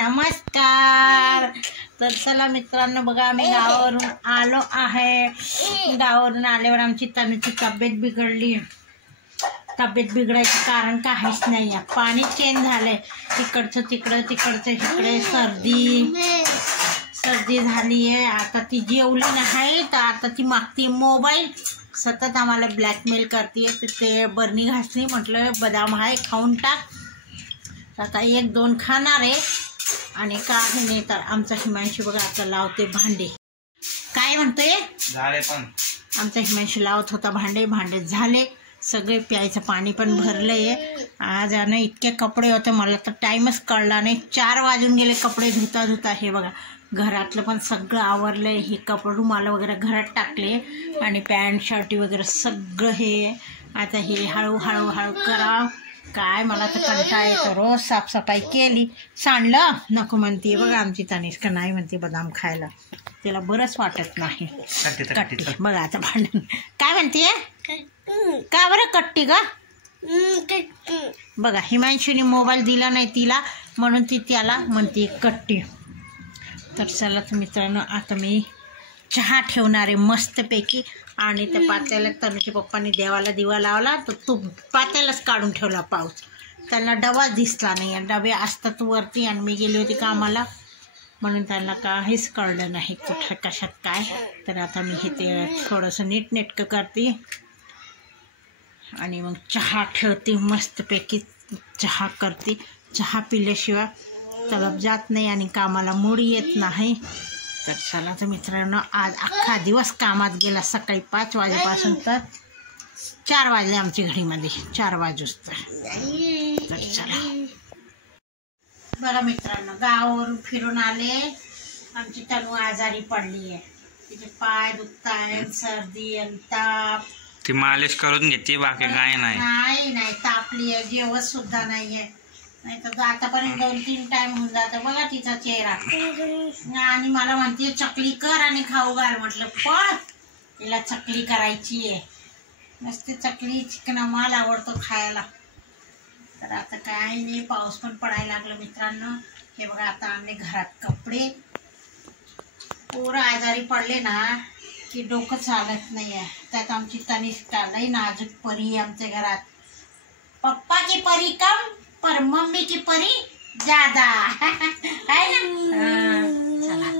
नमस्कार। तर चला मित्रांनो, बघा आम्ही गावावरून आलो आहे। गावावरून आल्यावर आमची तनुची तब्येत बिघडली। तब्येत बिघडायचं कारण काहीच नाही आहे, पाणी चेंज झालंय। तिकडचं तिकडं, तिकडचं इकडे, सर्दी झाली आहे। आता ती जेवली नाही तर आता ती मागते मोबाईल, सतत आम्हाला ब्लॅकमेल करते। तर ते बरणी घासली, म्हटलं बदाम आहे खाऊन टाक। आता एक दोन खाणार आहे आणि काही नाही। तर आमचा हिमांशू बघा आता लावते भांडे। काय म्हणतोय? झाले पण आमचा हिमांशू लावत होता भांडे। भांडे झाले सगळे, प्यायचं पाणी पण भरलंय। आज ना इतके कपडे होते, मला तर टाइमच कळला नाही। 4 वाजून गेले कपडे धुता धुता। हे बघा घरातलं पण सगळं आवरलंय। हे कपडे रुमाला वगैरे घरात टाकले आणि पॅन्ट शर्ट वगैरे सगळं हे आता हे हळूहळू करा। काय मला तर कंटाळा येतो, रोज साफसफाई केली। सांडलं नको म्हणते बघा आमची तनिष्का, नाही म्हणते बदाम खायला, तिला बरंच वाटत नाही। कट्टी बघा आता भांडण काय म्हणते, का बरं कट्टी ग? बघा हिमांशूने मोबाईल दिला नाही तिला, म्हणून ती त्याला म्हणते कट्टी। तर चला मित्रांनो, आता मी चहा ठेवणार आहे मस्तपैकी। आणि त्या पात्याला तनुच्या पप्पांनी देवाला दिवा लावला, तर तो पात्यालाच काढून ठेवला पाऊस। त्यांना डबा दिसला नाही, डबे असतात वरती आणि मी गेली होती कामाला, म्हणून त्यांना काहीच कळलं नाही कुठं कशात काय। तर आता मी हे ते थोडंसं नीटनेटकं करते आणि मग चहा ठेवते मस्तपैकी। चहा करते, चहा पिल्याशिवाय तलब जात नाही आणि कामाला मूड येत नाही। तर चला तर मित्रांनो, आज अख्खा दिवस कामात गेला। सकाळी 5 वाजेपासून तर 4 वाजले आमची घडीमध्ये, 4 वाजूस तर चला। बघा मित्रांनो, गावावरून फिरून आले। आमची तनू आजारी पडली आहे, तिचे पाय दुखताय, सर्दी आणि ताप। ती मालिश करून घेते, बाकी काय नाही तापली आहे, जेवत सुद्धा नाहीये। नाही तर आतापर्यंत 2-3 टाइम होऊन जातं बघा तिचा चेहरा। आणि मला म्हणते चकली कर आणि खाऊ घाल, म्हटलं पण तिला चकली करायची आहे। मस्त चकली चिकना माल आवडतो खायला। तर आता काय नाही, पाऊस पण पडायला लागला मित्रांनो। हे बघा आता आणले घरात कपडे। पोरं आजारी पडले ना की डोकं चालत नाही आहे। त्यात आमची तनिष्का लई नाजूक परी आहे आमच्या घरात। पप्पा की परी कम पर मम्मी की परी ज्यादा है ना। चला